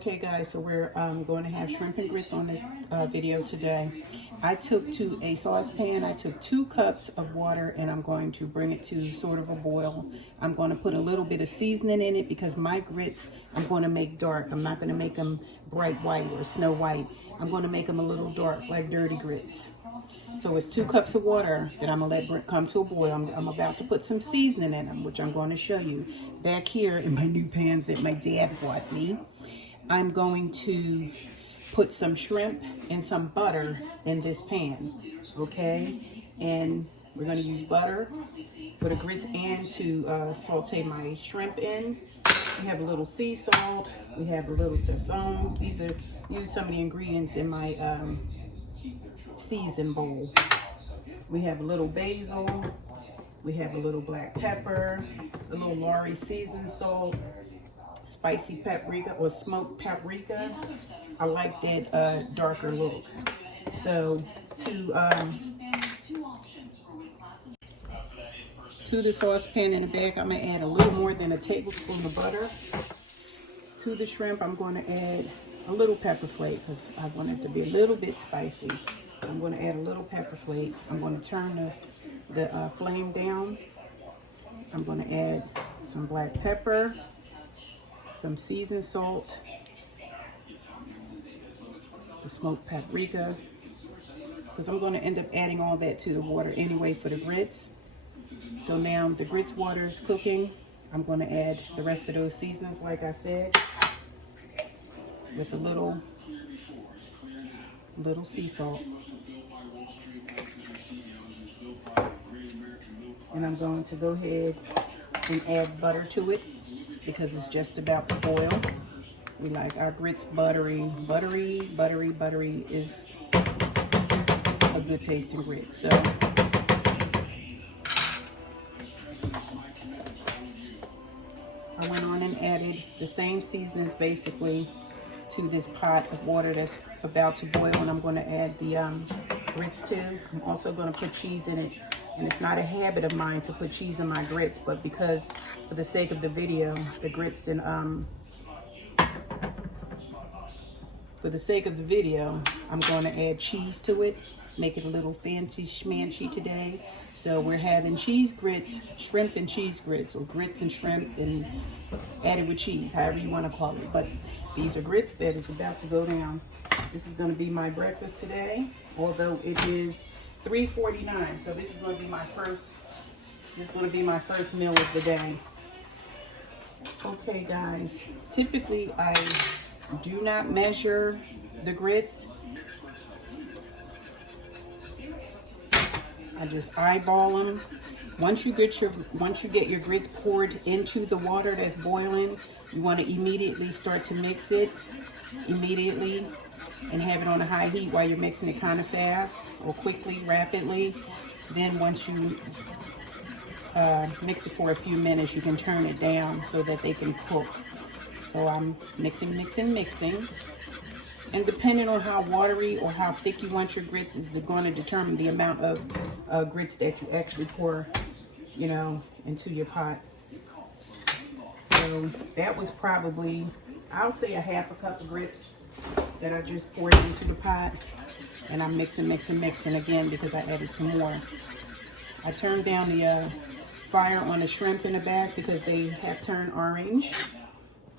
Okay guys, so we're going to have shrimp and grits on this video today. I took to a saucepan, I took 2 cups of water and I'm going to bring it to sort of a boil. I'm going to put a little bit of seasoning in it because my grits I'm going to make dark. I'm not going to make them bright white or snow white. I'm going to make them a little dark like dirty grits. So it's 2 cups of water that I'm going to let come to a boil. I'm about to put some seasoning in them, which I'm going to show you back here in my new pans that my dad bought me. I'm going to put some shrimp and some butter in this pan, okay? And we're going to use butter for the grits and to saute my shrimp in. We have a little sea salt. We have a little sazon. These are some of the ingredients in my season bowl. We have a little basil. We have a little black pepper, a little Lorry seasoned salt, spicy paprika or smoked paprika. I like that darker look. So to the saucepan in the back, I'm gonna add a little more than a tablespoon of butter. To the shrimp, I'm going to add a little pepper flake because I want it to be a little bit spicy. So I'm going to add a little pepper flake. I'm going to turn the flame down. I'm going to add some black pepper, some seasoned salt, the smoked paprika, because I'm going to end up adding all that to the water anyway for the grits. So now the grits water is cooking. I'm going to add the rest of those seasonings like I said with a little sea salt. And I'm going to go ahead and add butter to it because it's just about to boil. We like our grits buttery. Buttery is a good tasting grit. So I went on and added the same seasonings basically to this pot of water that's about to boil, and I'm going to add the grits too. I'm also going to put cheese in it, and it's not a habit of mine to put cheese in my grits, but because for the sake of the video, the grits and for the sake of the video, I'm going to add cheese to it, make it a little fancy schmancy today. So we're having cheese grits, shrimp and cheese grits, or grits and shrimp and added with cheese, however you want to call it. But these are grits that is about to go down. This is going to be my breakfast today, although it is 3:49. So this is going to be my first. This is going to be my first meal of the day. Okay, guys. Typically, I do not measure the grits. I just eyeball them. Once you get your grits poured into the water that's boiling, you want to immediately start to mix it immediately and have it on a high heat while you're mixing it kind of fast or quickly, rapidly. Then once you mix it for a few minutes, you can turn it down so that they can cook. So I'm mixing. And depending on how watery or how thick you want your grits is going to determine the amount of grits that you actually pour, you know, into your pot. So that was probably, I'll say a half a cup of grits that I just poured into the pot. And I'm mixing again because I added some more. I turned down the fire on the shrimp in the back because they have turned orange.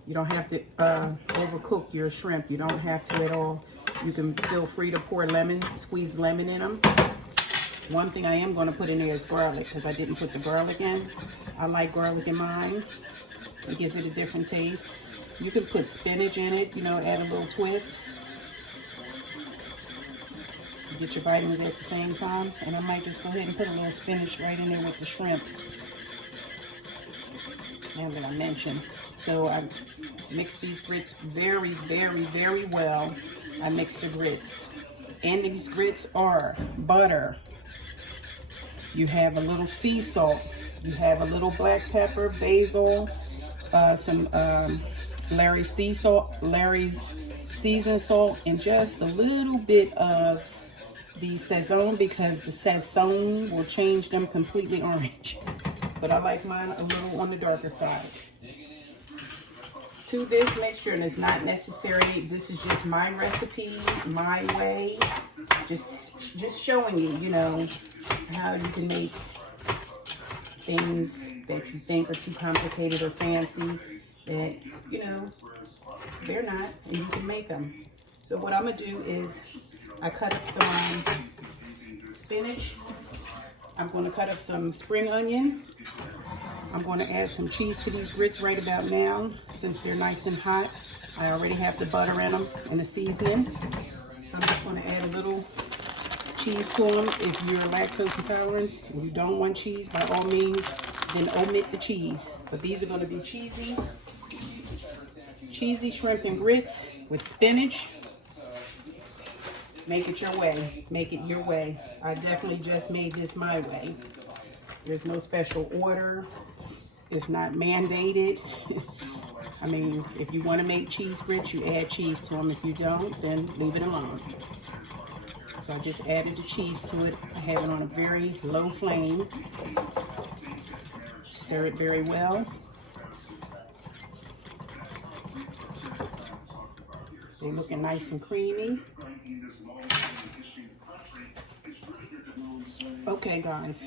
You don't have to overcook your shrimp. You don't have to at all. You can feel free to pour lemon, squeeze lemon in them. One thing I am going to put in there is garlic because I didn't put the garlic in. I like garlic in mine. It gives it a different taste. You can put spinach in it, you know, add a little twist. Get your vitamins at the same time. And I might just go ahead and put a little spinach right in there with the shrimp. Now that I mentioned. So I mix these grits very well. I mix the grits. And these grits are butter. You have a little sea salt. You have a little black pepper, basil, some Larry's seasoned salt, and just a little bit of the sazon because the sazon will change them completely orange. But I like mine a little on the darker side. to this mixture, and it's not necessary. This is just my recipe, my way. Just showing you, you know, how you can make things that you think are too complicated or fancy that, you know, they're not, and you can make them. So what I'm gonna do is I cut up some spinach. I'm gonna cut up some spring onion. I'm gonna add some cheese to these grits right about now, since they're nice and hot. I already have the butter in them and the seasoning. So I'm just gonna add a little cheese to them. If you're lactose intolerant and you don't want cheese, by all means, then omit the cheese. But these are gonna be cheesy shrimp and grits with spinach. Make it your way. Make it your way. I definitely just made this my way. There's no special order. It's not mandated. I mean, if you want to make cheese grits, you add cheese to them. If you don't, then leave it alone. So I just added the cheese to it. I have it on a very low flame. Stir it very well. They're looking nice and creamy. Okay, guys.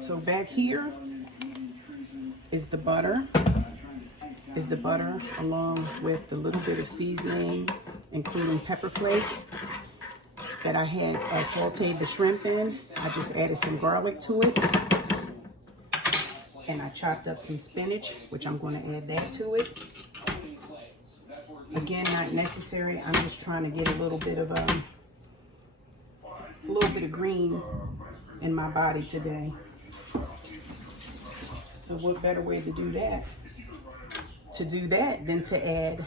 So back here is the butter. Along with the little bit of seasoning, including pepper flake that I had sauteed the shrimp in. I just added some garlic to it. And I chopped up some spinach, which I'm going to add that to it. Again, not necessary. I'm just trying to get a little bit of green in my body today. So what better way to do that? Than to add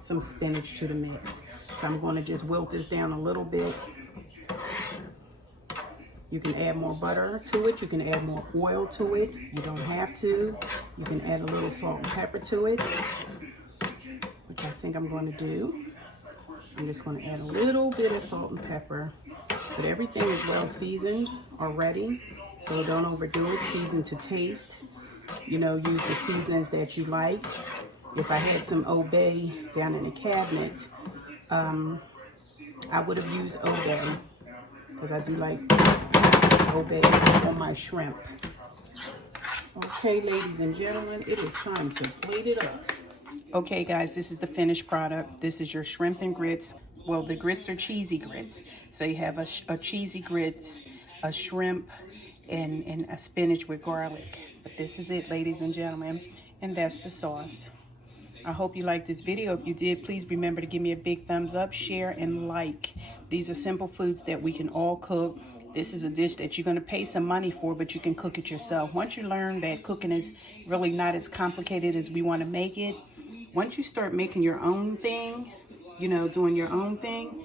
some spinach to the mix. So I'm going to just wilt this down a little bit. You can add more butter to it. You can add more oil to it. You don't have to. You can add a little salt and pepper to it, which I think I'm going to do. I'm just going to add a little bit of salt and pepper. But everything is well seasoned already, so don't overdo it. Season to taste. You know, use the seasonings that you like. If I had some Old Bay down in the cabinet, I would have used Old Bay, because I do like Old Bay on my shrimp. Okay, ladies and gentlemen, it is time to plate it up. Okay, guys, this is the finished product. This is your shrimp and grits. Well, the grits are cheesy grits. So you have a cheesy grits, a shrimp, and a spinach with garlic. But this is it, ladies and gentlemen, and that's the sauce. I hope you liked this video. If you did, please remember to give me a big thumbs up, share, and like. These are simple foods that we can all cook. This is a dish that you're going to pay some money for, but you can cook it yourself. Once you learn that cooking is really not as complicated as we want to make it, once you start making your own thing, you know, doing your own thing,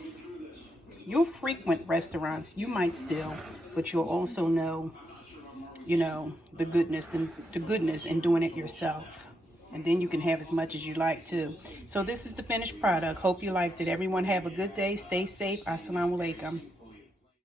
you'll frequent restaurants. You might still, but you'll also know, you know, the goodness in doing it yourself. And then you can have as much as you like too. So this is the finished product. Hope you liked it. Everyone have a good day. Stay safe. Assalamu alaikum.